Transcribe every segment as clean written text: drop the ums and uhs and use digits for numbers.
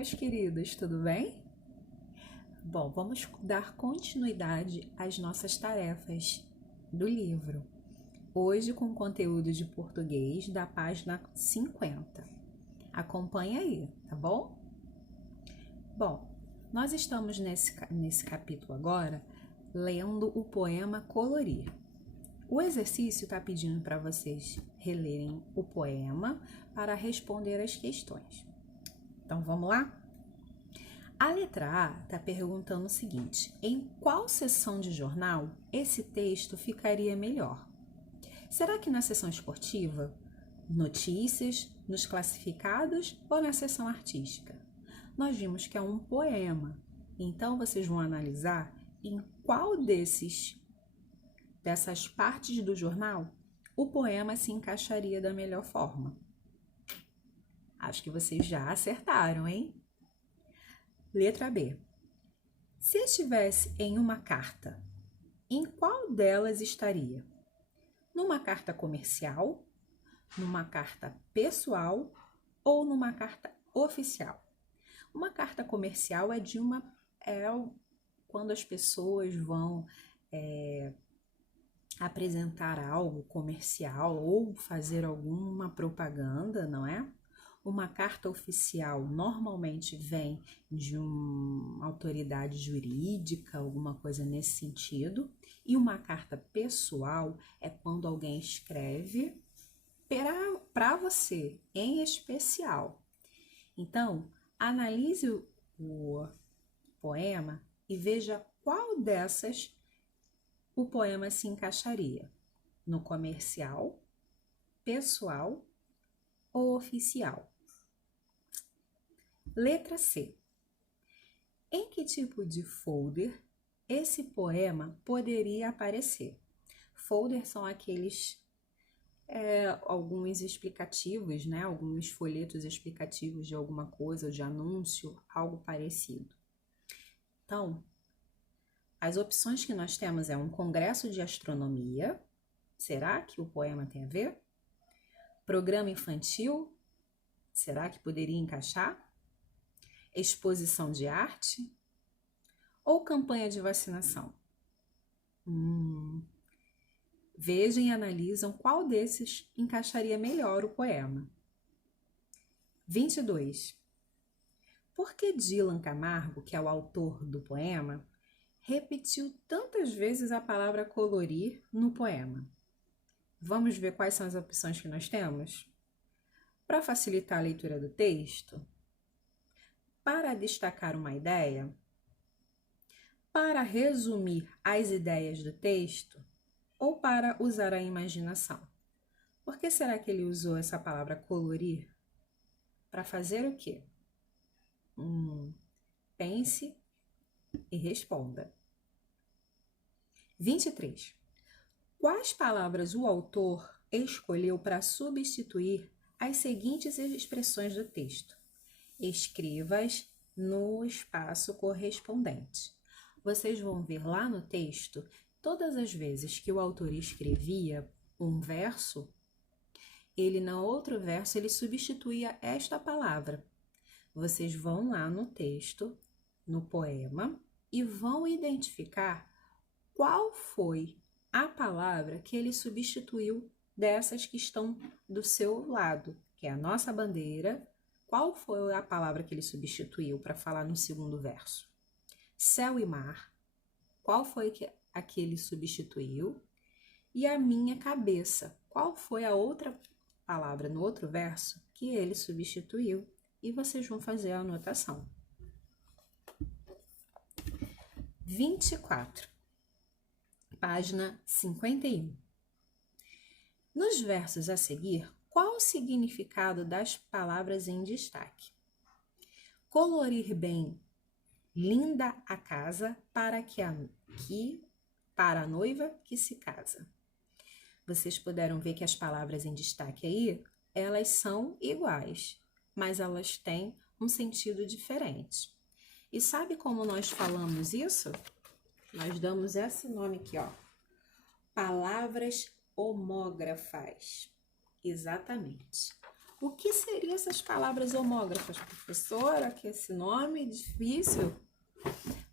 meus queridos, tudo bem? Bom, vamos dar continuidade às nossas tarefas do livro. Hoje com conteúdo de português da página 50. Acompanha aí, tá bom? Bom, nós estamos nesse capítulo agora lendo o poema Colorir. O exercício está pedindo para vocês relerem o poema para responder as questões. Então, vamos lá? A letra A está perguntando o seguinte: em qual seção de jornal esse texto ficaria melhor? Será que na seção esportiva, notícias, nos classificados ou na seção artística? Nós vimos que é um poema, então vocês vão analisar em qual dessas partes do jornal o poema se encaixaria da melhor forma. Acho que vocês já acertaram, hein? Letra B. Se estivesse em uma carta, em qual delas estaria? Numa carta comercial, numa carta pessoal ou numa carta oficial? Uma carta comercial é quando as pessoas vão apresentar algo comercial ou fazer alguma propaganda, não é? Uma carta oficial normalmente vem de uma autoridade jurídica, alguma coisa nesse sentido. E uma carta pessoal é quando alguém escreve para você, em especial. Então, analise o poema e veja qual dessas o poema se encaixaria: no comercial, pessoal ou oficial. Letra C. Em que tipo de folder esse poema poderia aparecer? Folder são aqueles alguns explicativos, né? Alguns folhetos explicativos de alguma coisa, de anúncio, algo parecido. Então, as opções que nós temos é um congresso de astronomia. Será que o poema tem a ver? Programa infantil, será que poderia encaixar? Exposição de arte? Ou campanha de vacinação? Vejam e analisam qual desses encaixaria melhor o poema. 22. Por que Dylan Camargo, que é o autor do poema, repetiu tantas vezes a palavra colorir no poema? Vamos ver quais são as opções que nós temos? Para facilitar a leitura do texto, para destacar uma ideia, para resumir as ideias do texto ou para usar a imaginação. Por que será que ele usou essa palavra colorir? Para fazer o quê? Pense e responda. 23. Quais palavras o autor escolheu para substituir as seguintes expressões do texto? Escreva-as no espaço correspondente. Vocês vão ver lá no texto, todas as vezes que o autor escrevia um verso, no outro verso, ele substituía esta palavra. Vocês vão lá no texto, no poema, e vão identificar qual foi a palavra que ele substituiu dessas que estão do seu lado, que é a nossa bandeira. Qual foi a palavra que ele substituiu para falar no segundo verso? Céu e mar. Qual foi a que ele substituiu? E a minha cabeça. Qual foi a outra palavra no outro verso que ele substituiu? E vocês vão fazer a anotação. 24. Página 51. Nos versos a seguir, qual o significado das palavras em destaque? Colorir bem, linda a casa para a noiva que se casa. Vocês puderam ver que as palavras em destaque aí, elas são iguais, mas elas têm um sentido diferente. E sabe como nós falamos isso? Nós damos esse nome aqui, ó. Palavras homógrafas. Exatamente. O que seriam essas palavras homógrafas, professora? Que esse nome difícil.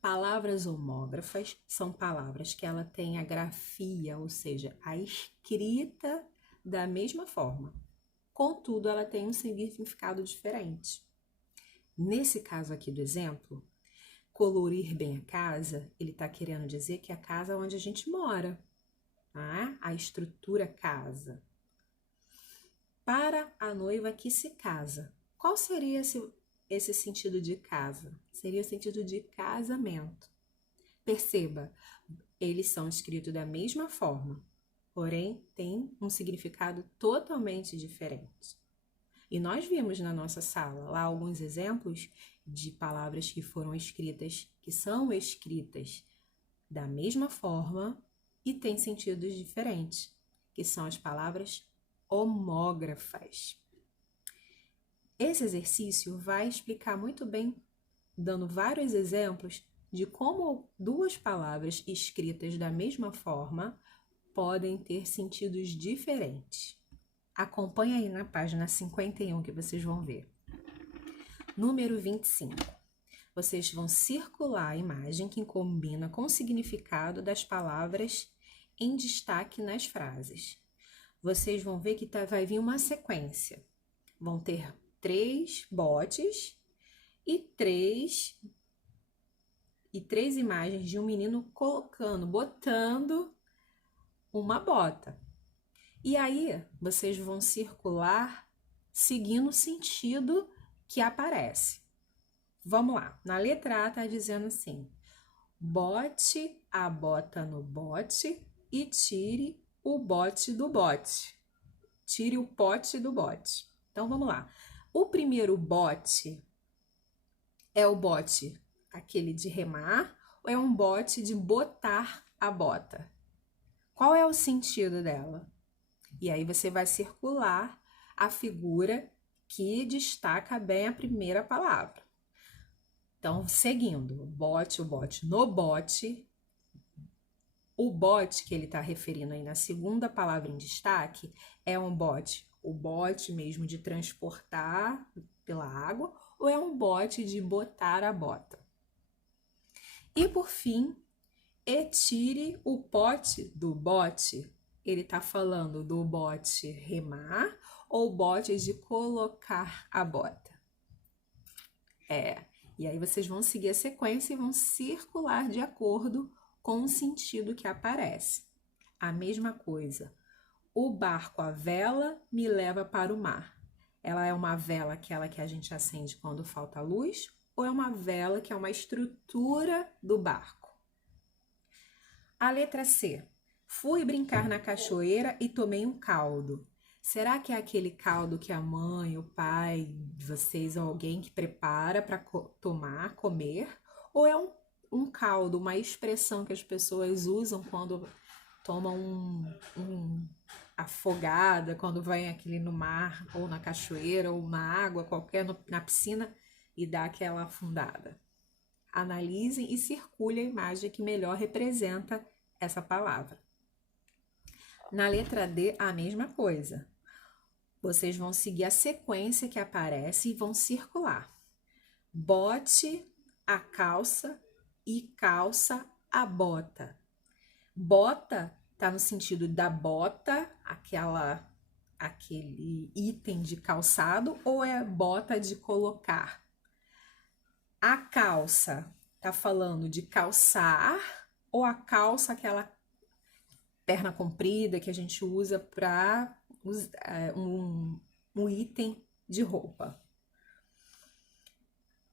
Palavras homógrafas são palavras que ela tem a grafia, ou seja, a escrita da mesma forma. Contudo, ela tem um significado diferente. Nesse caso aqui do exemplo, colorir bem a casa, ele está querendo dizer que é a casa onde a gente mora, tá? A estrutura casa. Para a noiva que se casa. Qual seria esse sentido de casa? Seria o sentido de casamento. Perceba, eles são escritos da mesma forma, porém tem um significado totalmente diferente. E nós vimos na nossa sala lá alguns exemplos de palavras que foram escritas, que são escritas da mesma forma e têm sentidos diferentes, que são as palavras homógrafas. Esse exercício vai explicar muito bem, dando vários exemplos de como duas palavras escritas da mesma forma podem ter sentidos diferentes. Acompanhe aí na página 51 que vocês vão ver. Número 25. Vocês vão circular a imagem que combina com o significado das palavras em destaque nas frases. Vocês vão ver que vai vir uma sequência. Vão ter 3 botes e três imagens de um menino botando uma bota. E aí, vocês vão circular seguindo o sentido que aparece. Vamos lá. Na letra A está dizendo assim: bote a bota no bote e tire o bote do bote. Tire o pote do bote. Então, vamos lá. O primeiro bote é o bote, aquele de remar, ou é um bote de botar a bota? Qual é o sentido dela? E aí você vai circular a figura que destaca bem a primeira palavra. Então, seguindo, bote, o bote no bote. O bote que ele está referindo aí na segunda palavra em destaque é um bote, o bote mesmo de transportar pela água, ou é um bote de botar a bota? E por fim, e tire o pote do bote. Ele está falando do bote remar ou bote de colocar a bota? E aí vocês vão seguir a sequência e vão circular de acordo com o sentido que aparece. A mesma coisa. O barco, a vela, me leva para o mar. Ela é uma vela, aquela que a gente acende quando falta luz, ou é uma vela que é uma estrutura do barco? A letra C. Fui brincar na cachoeira e tomei um caldo. Será que é aquele caldo que a mãe, o pai, vocês ou alguém que prepara para tomar, comer? Ou é um caldo, uma expressão que as pessoas usam quando tomam afogada, quando vai aquele no mar, ou na cachoeira, ou na água, qualquer, na piscina, e dá aquela afundada? Analisem e circule a imagem que melhor representa essa palavra. Na letra D, a mesma coisa. Vocês vão seguir a sequência que aparece e vão circular. Bote a calça e calça a bota. Bota está no sentido da bota, aquele item de calçado, ou é bota de colocar? A calça está falando de calçar, ou a calça, aquela perna comprida que a gente usa para um item de roupa?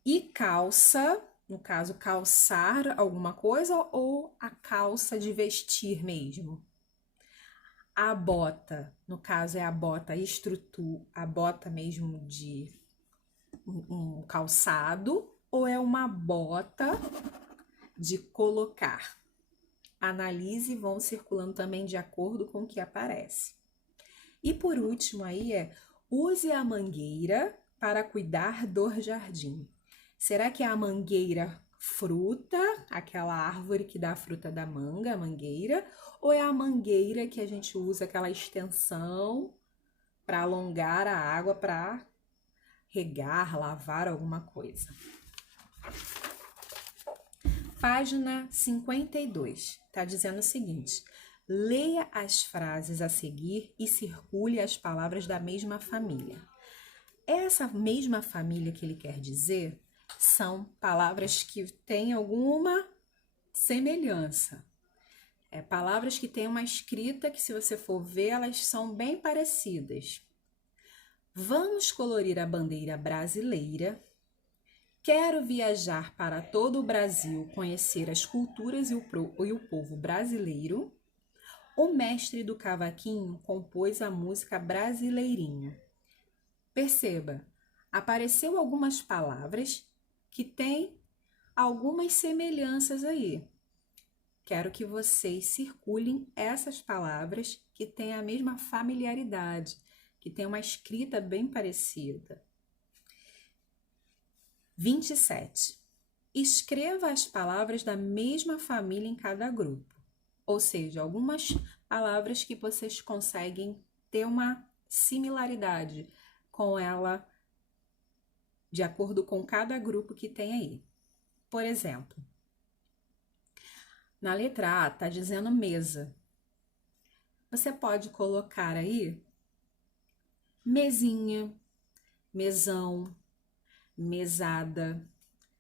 E calça, no caso, calçar alguma coisa, ou a calça de vestir mesmo? A bota, no caso, é a bota a bota mesmo de um calçado, ou é uma bota de colocar? Analise e vão circulando também de acordo com o que aparece. E por último aí use a mangueira para cuidar do jardim. Será que é a mangueira fruta, aquela árvore que dá a fruta da manga, a mangueira, ou é a mangueira que a gente usa, aquela extensão para alongar a água para regar, lavar alguma coisa. Página 52, está dizendo o seguinte: leia as frases a seguir e circule as palavras da mesma família. Essa mesma família que ele quer dizer são palavras que têm alguma semelhança. Palavras que têm uma escrita que, se você for ver, elas são bem parecidas. Vamos colorir a bandeira brasileira. Quero viajar para todo o Brasil, conhecer as culturas e o povo brasileiro. O mestre do cavaquinho compôs a música Brasileirinho. Perceba, apareceu algumas palavras que têm algumas semelhanças aí. Quero que vocês circulem essas palavras que têm a mesma familiaridade, que têm uma escrita bem parecida. 27. Escreva as palavras da mesma família em cada grupo. Ou seja, algumas palavras que vocês conseguem ter uma similaridade com ela, de acordo com cada grupo que tem aí. Por exemplo, na letra A está dizendo mesa. Você pode colocar aí mesinha, mesão, mesada.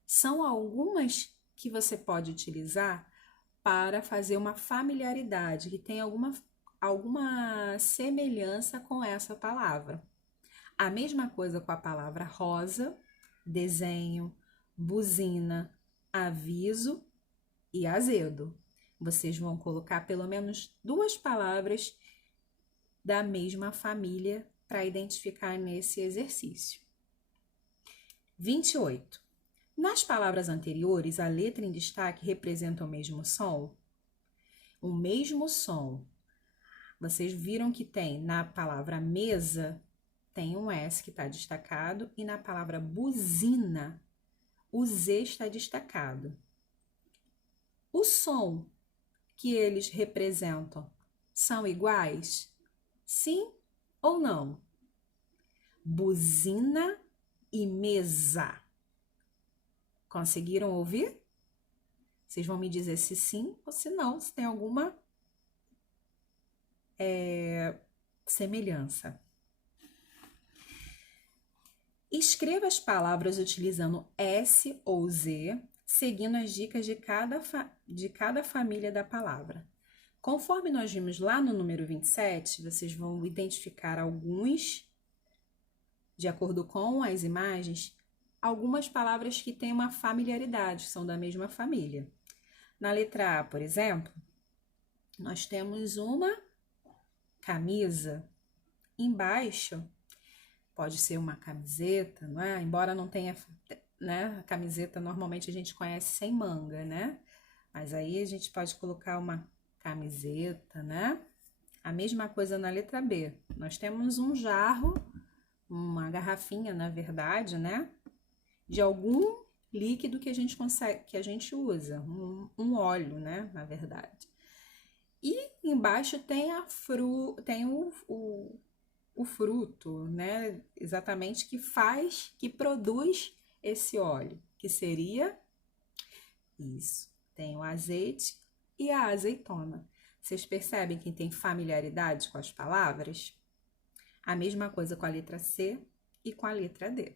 São algumas que você pode utilizar para fazer uma familiaridade, que tem alguma semelhança com essa palavra. A mesma coisa com a palavra rosa, desenho, buzina, aviso e azedo. Vocês vão colocar pelo menos 2 palavras da mesma família para identificar nesse exercício. 28. Nas palavras anteriores, a letra em destaque representa o mesmo som? O mesmo som. Vocês viram que tem na palavra mesa, tem um S que está destacado, e na palavra buzina, o Z está destacado. O som que eles representam são iguais? Sim ou não? Buzina e mesa. Conseguiram ouvir? Vocês vão me dizer se sim ou se não, se tem alguma semelhança. Escreva as palavras utilizando S ou Z, seguindo as dicas de cada família da palavra. Conforme nós vimos lá no número 27, vocês vão identificar alguns, de acordo com as imagens, algumas palavras que têm uma familiaridade, são da mesma família. Na letra A, por exemplo, nós temos uma camisa. Embaixo, pode ser uma camiseta, não é? Embora não tenha, né? A camiseta normalmente a gente conhece sem manga, né? Mas aí a gente pode colocar uma camiseta, né? A mesma coisa na letra B. Nós temos um jarro, uma garrafinha, na verdade, né? De algum líquido que a gente usa, um óleo, né? Na verdade. E embaixo tem o fruto, né? Exatamente que produz esse óleo, que seria isso. Tem o azeite e a azeitona. Vocês percebem que tem familiaridade com as palavras? A mesma coisa com a letra C e com a letra D.